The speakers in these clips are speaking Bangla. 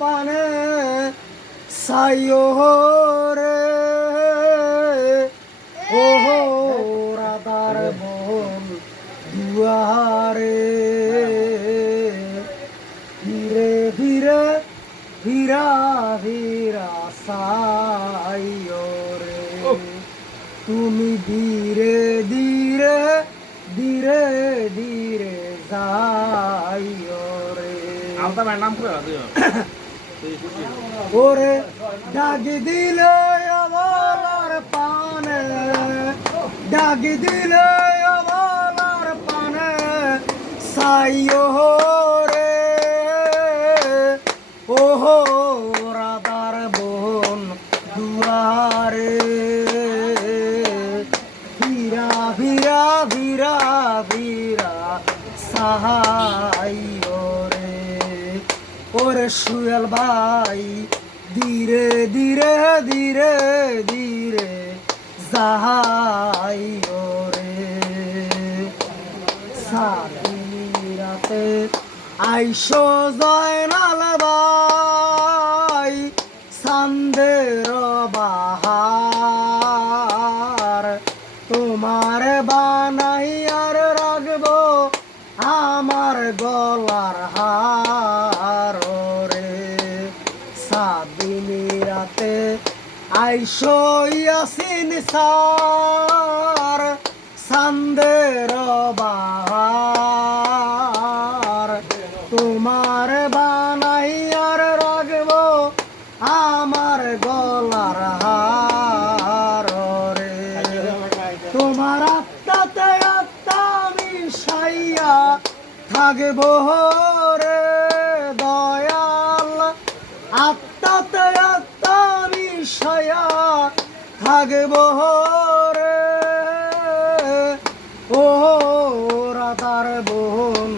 পানে সাইও রে ওহো, রাধার বোন দুয়ারে। ধীরে ধীরে ধীরা ধীরা সাইও রে তুমি ধীরে ধীরে ধীরে ধীরে যাইও রে। আলতা নাম করে ওরে ডাক দিলে আমার পানে। ডাক দিলে আমার পানে। সাইও রে। ওহো, রাধার বোন দুয়ারে। ভিরা ভিরা ভিরা ভিরা সাহাইও রে ওরে সুয়েল ভাই, ধীরে ধীরে ধীরে ধীরে যাহাই রে সাথীরাতে আইসো জয়নাল ভাই সান্দের বাহার। তোমার বানাই আর রাখব আমার গলার হার রে সাদিনী রাতে আইসো ইয়াসিন সার সান্দের বাহার। তোমার বানাই আর রাখব আমার গলার হার তোমার আত্মাতে আত্মা মিশাইয়া থাকব রে দয়াল। আত্মা থাকব রে ও রাধার বোন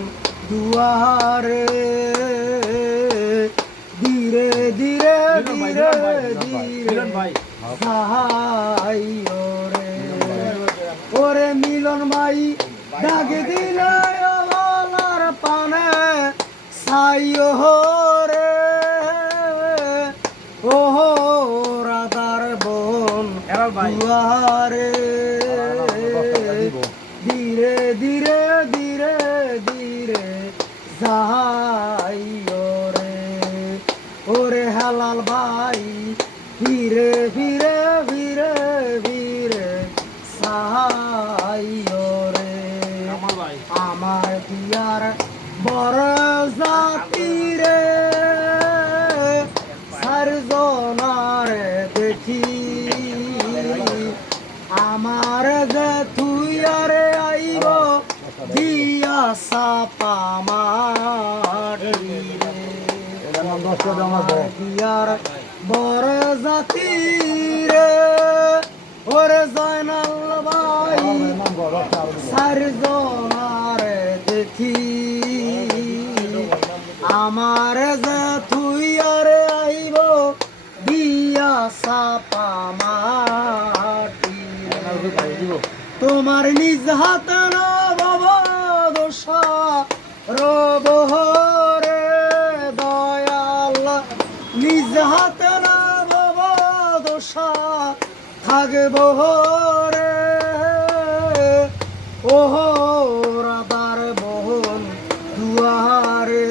দুয়ারে। ধীরে ধীরে ধীরে ধীরে ভাই। রে ওরে মিলন ভাই ডাক দিলে পানে সাইও রে ওহো রাধার বোন এরাল ভাই দুয়ারে ধীরে ধীরে ধীরে ধীরে যাইও রে ওরে হালাল ভাই। ফিরে ফিরে ফিরে ফিরে সাহাইও রে আমার পিয়ার বড় জাতি আমার যে তুই আরে আইব, দিয়া সাপা মাটি রে বিয়ার বড় জাতি রে, ওরে জয়নাল ভাই সারজনারে দেখি আমার যে তুই আরে আইব, দিয়া সাপা মাটি। তোমার নিজ হাতে না বাবা দোষা রব রে দয়াল। নিজ হাতে না বাবা দোষা থাকব রে ওহ রাধার বহন দুয়ারে।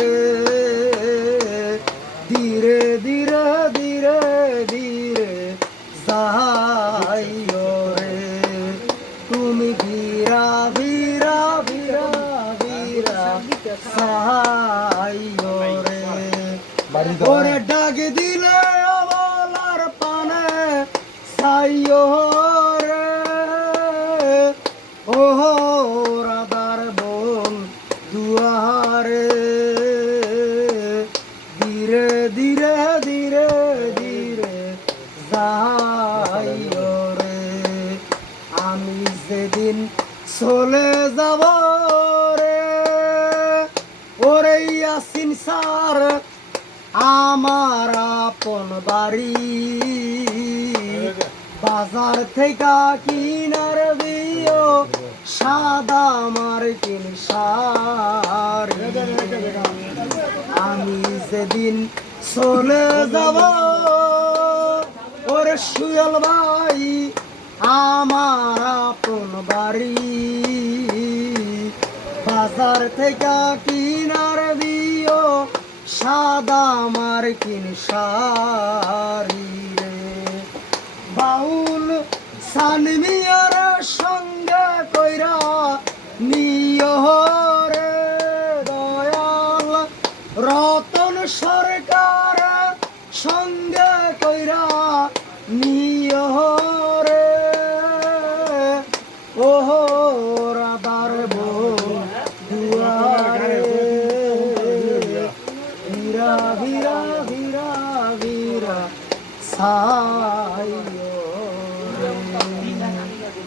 ধীরে ধীরে ধীরে ধীরে সাহাইও রে। ওরে ডাক দিলে আমার পানে সাইও রে। ওহো রাধার বোন দুয়ারে। ধীরে ধীরে ধীরে ধীরে যাইও রে। আমি যেদিন চলে যাব আপন বাড়ি? বাজার থেকে কিনার দিও সাদা মার্কিন শাড়ি। আমি যেদিন চলে যাব ওরে সুয়ল ভাই আমার আপন বাড়ি। বাজার থেকে দিও সাদা মার্কিন শাড়ি রে। বাউল সানমিয়ার